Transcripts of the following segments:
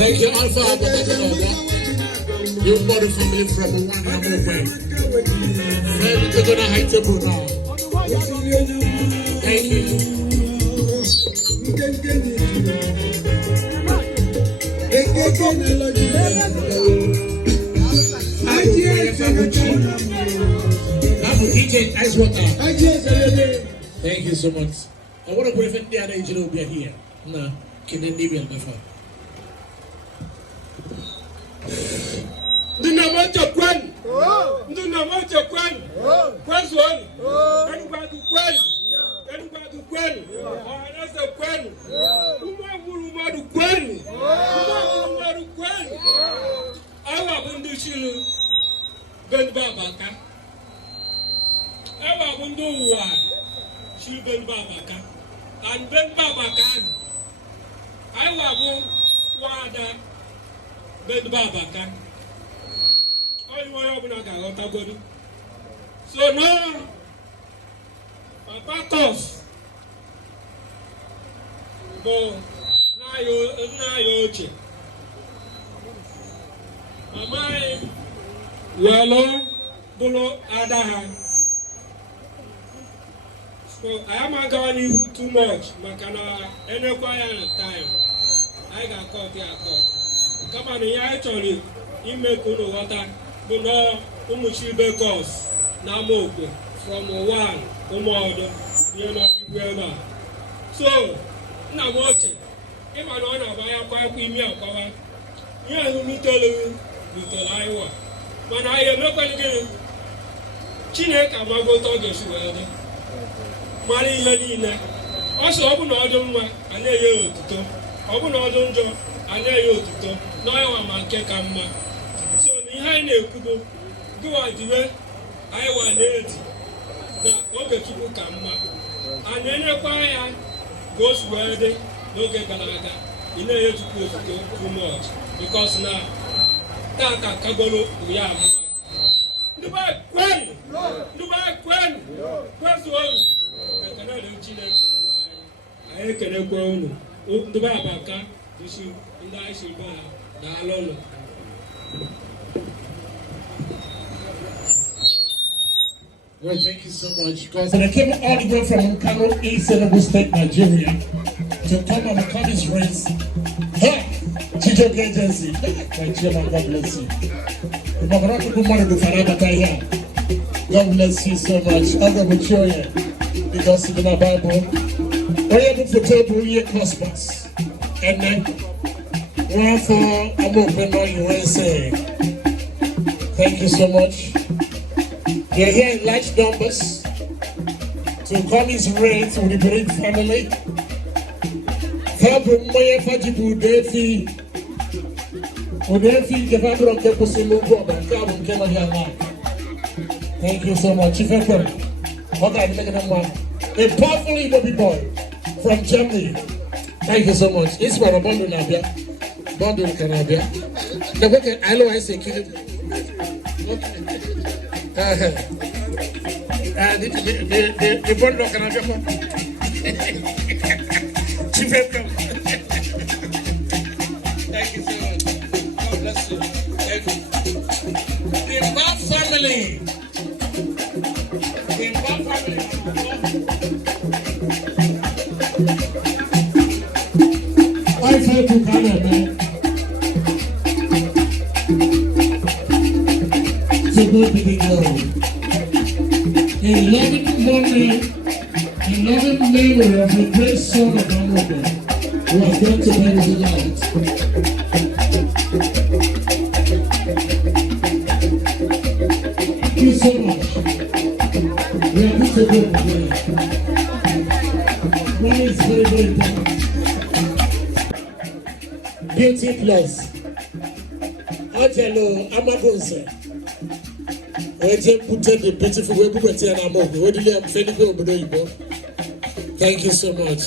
Thank you, Alpha. You got the family from one Amokwe. Very good on a high table now. Thank you. Ichie, ice water. Thank you so much. I want to go even the other Ichie will be here. No, can they leave you before? Do not want to quit. Do not want to quit. Question. Anybody to quit. Anybody to quit. Or that's a quit. Who want to quit? Who want to quit? I want to shoot. Ben Babaka. I want to do what? Shoot Ben Babaka. And Ben Babaka. I want to Ben Babaka. So now, Papa Toss, go now you Mama, well, below Adaha. So I am not going too much, Makana, any quiet time. I got caught here. Come on, actually, you make good water. But now, Umuchibe course, Amokwe, from one, you know, so, now watching. If I don't know, I am quite with me. You are little Iowa. When I am not going to get Chinek, I'm going to talk to you. Mari Helena. Also, open order, and there you to open order, and there you to now I'm a kekama. Behind a kubo, go out the way I want it. Now, okay, people come back. And then a fire goes where they don't get Canada. You know, you have to put too much because now, Taka Kabolo, we have. Dubai, when? First one, I cannot do Chile. I can go on. Dubai, Baka, you should, and I should buy the alone. Well, thank you so much. Because I came all the way from Kano, East Enugu State, Nigeria, to come and become his race. Hey, Chicho Agency. Nigeria, God bless you. God bless you so much. I'm going to show you because in my Bible, we're able to table here prosperous. Eneh, one for Amokwe, USA. Thank you so much. We are here in large numbers to come his reign with the great family. Thank you so much. A powerful Igbo boy from Germany. Thank you so much. It's my bundle Nabia. Bundle Canabia. I know I say kill it. Okay. The bundle Canabia. Chief welcome. Thank you so much. God bless you. Thank you. The Bob family. The Bob family. I feel to Canada, man. To go to the glory. In loving memory of the great son of Amokwe, who has gone to bed with the light. Thank you so much. We are good to go today. One is very, very important. Beauty Plus. Angelo Amagonse. The beautiful way thank you so much.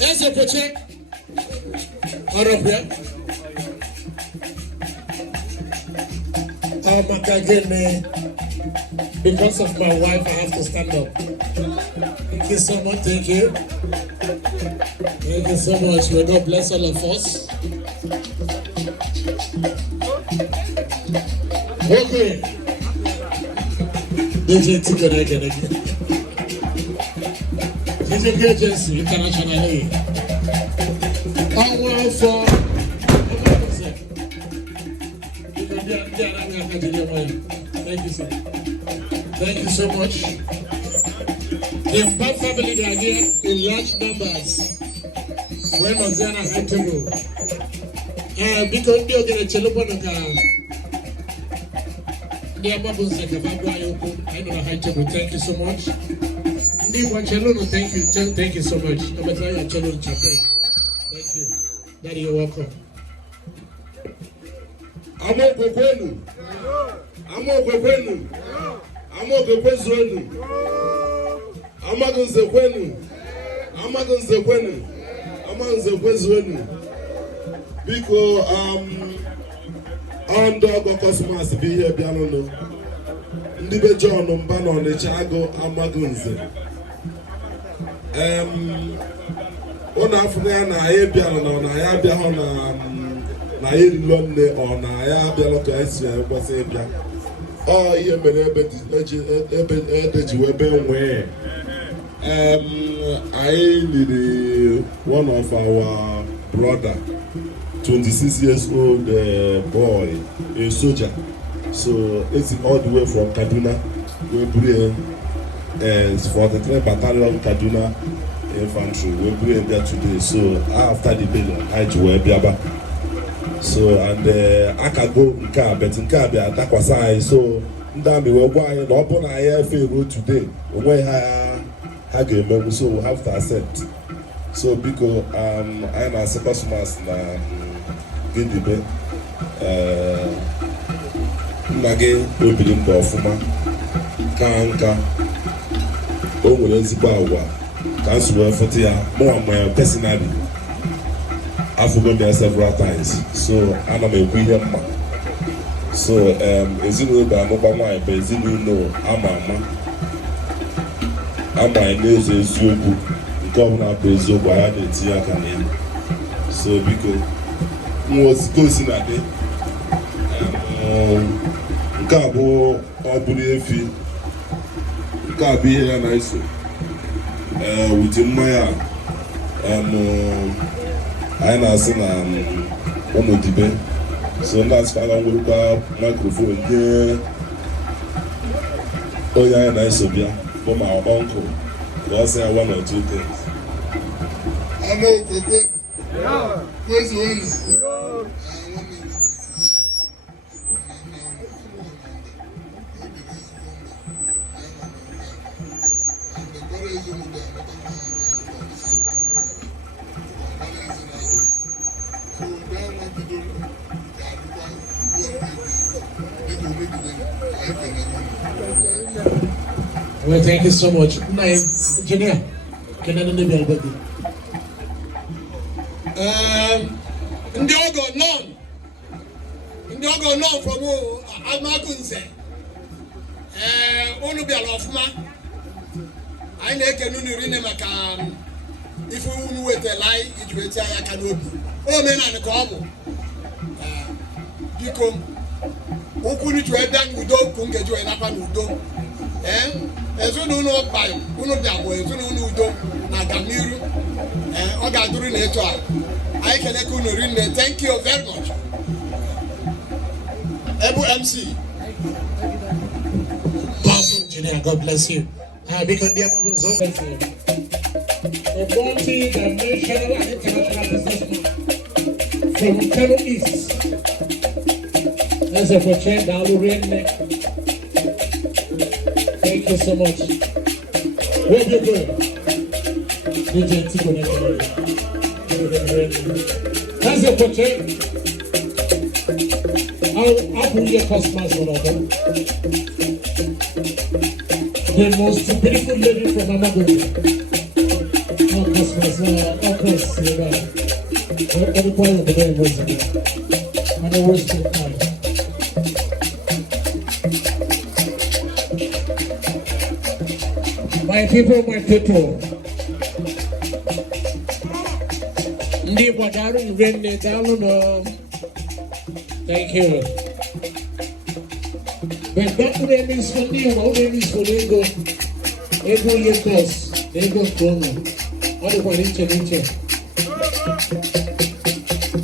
Yes, a picture. Out of here. Because of my wife, I have to stand up. Thank you so much. Thank you. Thank you so much. May God bless all of us. Okay. DJ Tigo again. DJ Agency internationally. I want for. Thank you, sir. Thank you so much. The Mpa family they are here in large numbers. When Oziana had to go. Because they are going to Cheloponoka. They are Babu Sekavago. I know how to go. Thank you so much. Thank you. Thank you so much. Thank you. Daddy, you're welcome. Amokwe. Amokwe zonu. Amagunze zonu. Biko on dog cosmos be here biano. Ndi be John mba no Onitsha Amagunze. Ona afuna na ye biano na ya bia ho na ye lonne or na ya bia lo to esi e kwase bia. Oh, yeah, but I need one of our brother, 26 years old boy, a soldier. So it's all the way from Kaduna. We bring 43 Battalion Kaduna Infantry. We bring there today. So after the bill, I do Biaba. So and I can go nka but nka be atakwasa so ndami we gwa anyị na obu na anyị fe road today onwe ha ga-eme so we have to accept so because I na customers na gidibe nage obiri mba ofuma ka nka o nwere ezigbo agwa ka nsuru efoto ya mo personally I've gone there several times, so I'm a William. So, as you know, I'm not as you know, I'm news is so good. The governor pays over the Tia Canadian. So, because what's going on there? Cabo or Bunefi, Cabi and I say, with Maya I na say na Omodibe. So that's why I will go microphone there. Oh yeah, nice of you. For my uncle. Just say one or two things. Amokwe. Yeah. Where's the one? Well, thank you so much. Engineer, can I be able to? Ndiogo none from Amagunze. Onu be alofuma. Anieke nunu rine maka. If you know wait a lie, it will tell you can obi. Oh men and kobo. Biko. Okuni to edan udo kungejo enapa udo. Ezunu no buy, unu bia bo ezunu no udo na Gamiru. Oga duru na eto a. I can echo thank you very much. Ebu MC. Powerful engineer, God bless you. Because the Abu Zonga, the multi dimensional and international businessman from Kano East. As a portrait, thank you so much. Where do you go? DJ Tigo. That's a portrait. How will your customers one of them? The most beautiful lady from Amokwe. Our customers, of course, every point of the day was and always take time. My people, my people. Ndi Wadaru, Rene, Daluno. Thank you. But that would have been Sunday, all the is for Ego. Ego, your boss. Ego, Chrono. What about Ichie?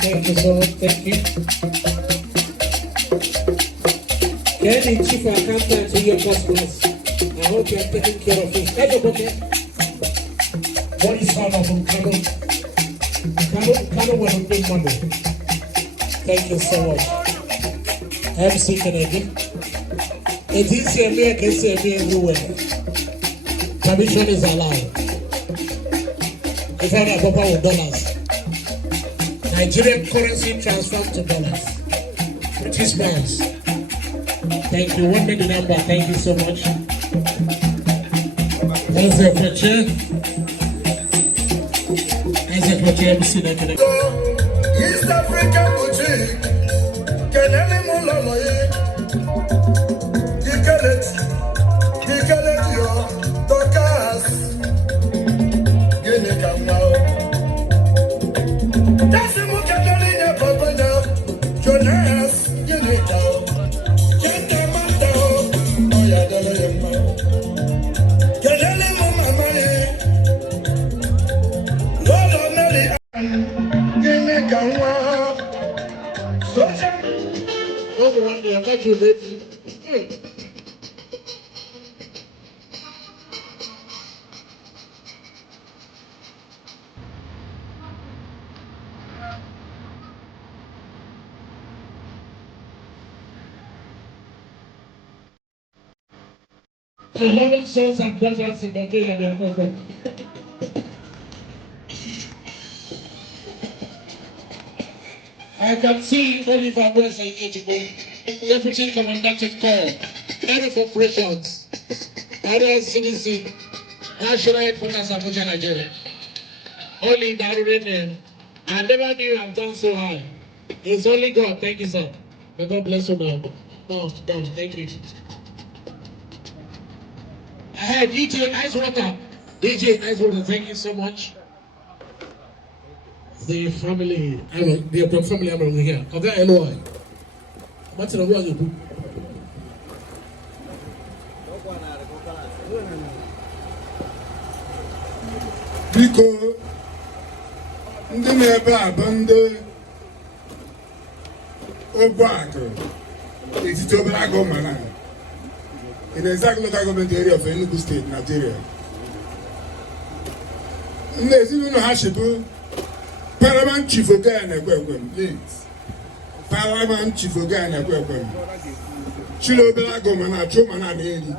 Thank you so much. Thank you. Kenny, Chief Accountant to your customers. I hope you are taking care of it. Everybody. What is son of Kano? Kano was a big money. Thank you so much. MC Kennedy. It is a mere case everywhere. Permission is allowed. If I have Papa with dollars. Nigerian currency transferred to dollars. British pounds. Thank you. 1 minute number. Thank you so much. As a picture. MC Kennedy. East African boutique. Kenele Mulaloye. Dikelet yo. Dokas. Gene Kamau. That's a Mukadoline Papa. Jonas. Gene Kao. Gene Mando. Oya Dalema. Kenele Mumamaye. Lolo Mary. Gene Kamau. One day, I got you ready. The Lord sons and daughters in the day of their prophet. I can see Oliver West and Ejigbo, Deputy Commandantic Corps, Head of Operations, CDC, National Headquarters Abuja, Nigeria. Only that name. I never knew I've done so high. It's only God. Thank you, sir. May God bless you now. No, thank you. I had DJ Icewater. DJ Icewater, thank you so much. The family, the family I'm over here. Okay, LOI. What's the wrong book? Because ndị na-ebe a bụ ndị Ogbuagụ etiti obere agụ mana in the exact local government area of Enugu State, Nigeria. Ndị ezinụlọ ha shibu Paramount Chief Oga na-ekwekwem, please. Paramount Chief Oga na-ekwekwem. Chile obere agụ mana achụ mana na-eri.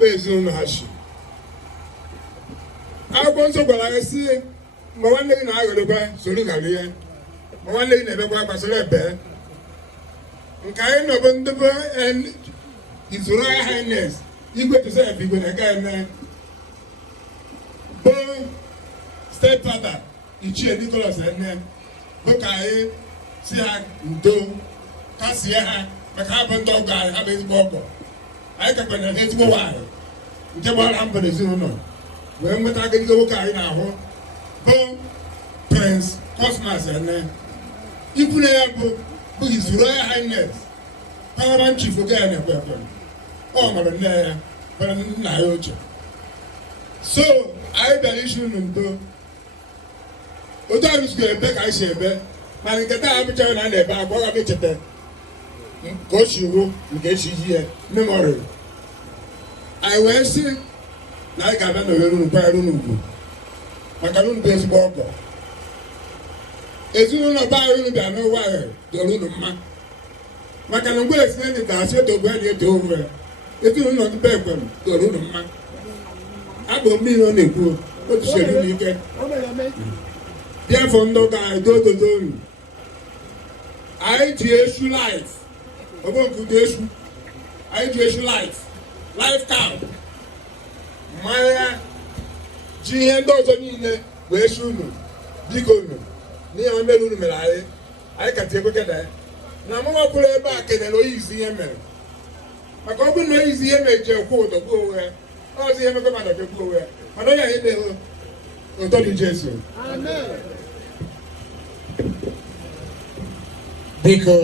Ezinụlọ ha shi. Akwụkwọ nsọ gwara ya si ma nwanne gị na-aghọrọkwa soro ghara ihe ma nwanne gị na-ebekwa akwa soro ebe nke anyị nọbụ ndị bụ His Royal Highness Igwe Joseph Igwe na-aga eme bụ State Father Ichie Nicholas Eneh bụ ka anyị si ha udo kasie ha maka ha bụ ndị ọgọ anyị ha bụ ezigbo ọgọ anyị kakwana ezigbo nwaanyị nke gbara mbọ n'ezinụlọ wee nweta agịrịga nwoke anyị na-ahụ bụ Prince Cosmas Eneh ikwu na ya bụ His Royal Highness Paramount Chief Oga na-ekwe ọ mara nne ya bara nna ya ochie so anyị bịara isi unu ndo otu anyị si ebe ka anyị si ebe mana nke taa abụchaghị na a na-ebe akwa ọ ga echeta ka o si wu nke esi ji ya memori anyị wee sị na anyị ga-abịa n'ohere unu kwanyere unu ugwu maka na unu bụ ezigbo ọgọ ezinụlọ be anyị unu bịa n'ụwa ahụ doro unu mma maka na mgbe esi ndị ga-asị eto ogbe na eto onwe ezinụlọ ndị be ekwem doro unu mma abụ mmiri ọ na-ekwu otu seri n'ike bịafọ ndị ụka anyị dododo unu anyị ji esu life ọgbọ nke ụdị esu anyị ji esu life cow mmanya ji ihe ndị ọzọ niile wee su unu biko unu n'ihe mere unu mere anyị kata ekwekeda na mụnwa kwuru ebe a kenere onye izi ihe mere maka ọ bụrụ na onye izi ihe mere ji ekwu ụdọ gbuo onwe ya ọ sị ihe mekọ mmadụ kekwu onwe ya mana onye anyị na-ewe ụtọ dị Jesu. Biko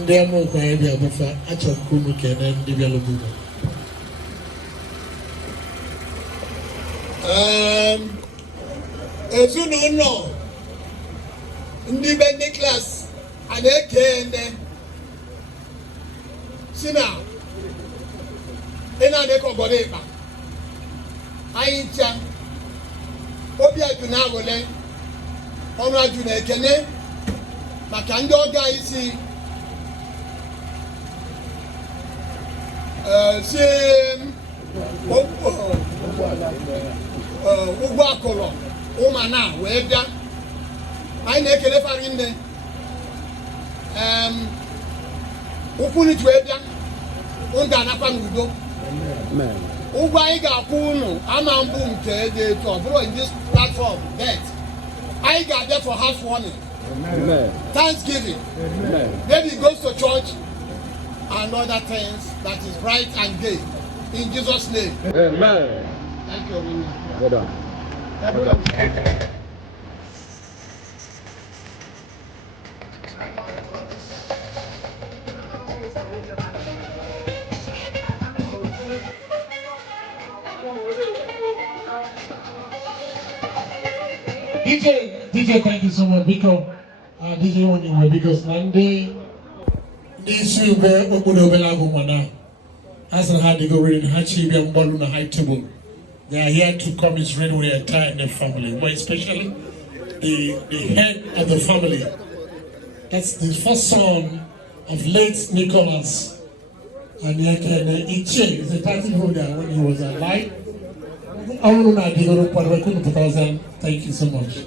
ndị Amokwe anyị bịa bụfa achọrọ ka unu kene ndị bịara obodo. Ezinụlọ ndị be ndị klas Anieke Eneh si na Anieke obodo ịkpa anyị ncha obi ajụ na-awele ọnụ ajụ na ekene maka ndị ọga anyị si ụgbọ akụlọ ụmụana wee bịa anyị na-ekele farị nne ụkwụ n'itu wee bịa unu ga-anakwa n'udo ụgwọ anyị ga-akwụ unu ama mbụ nke dị etu ọ bụrụ in this platform that anyị ga-abịa for half warning Thanksgiving maybe he goes to church and other things that is right and gay in Jesus' name. Amen. Thank you. Well done. DJ, thank you so much because DJ when you were because Monday this will be Enugwu-Agu as I had to go reading Hachi and Baluna high table. They are here to come is ready with the entire family, but especially the head of the family. That's the first son of late Nicholas Anieke and Ichie is a title holder when he was alive. Thank you so much.